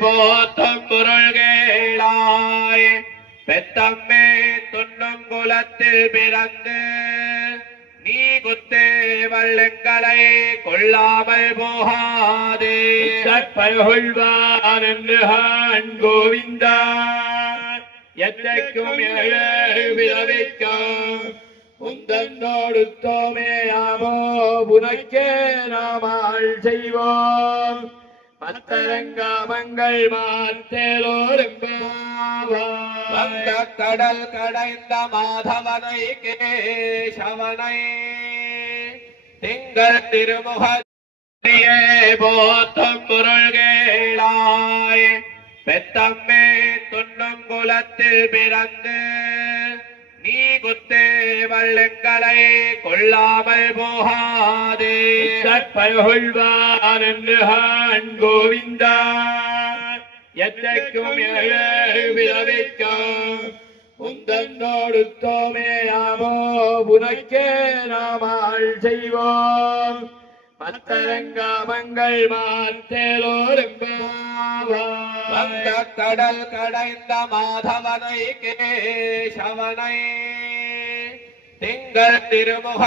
போத்தும் பொருள்கேளாய் பெத்தம்மே துண்ணும் குலத்தில் பிறந்து நீ குத்தே வள்ளங்களை கொள்ளாமல் போகாதே கற்பகொள்வான் என்று கோவிந்தா எத்தைக்கும் விரவிக்கும் உந்தன்னோடு தோமேயாமோ உனக்கே நாமாள் செய்வோம் மத்தரங்காமங்கள் வந்த கடல் கடைந்த மாதவனை கேசவனை திங்கள் திருமுகத்தியே போத்தும் பொருள்கேளாய் பெத்தம்மே துண்ணும் குலத்தில் பிறந்து நீ குத்தே வள்ளங்களை கொள்ளாமல் போகாதே கற்பகொள்வான் என்று கோவிந்தா எத்தைக்கும் விரவிக்கும் உந்தன்னோடு தோமேயாமோ உனக்கே நாமாள் செய்வோம் மத்தரங்காமங்கள் வந்த கடல் கடைந்த மாதவனை கேசவனை திங்கள் திருமுக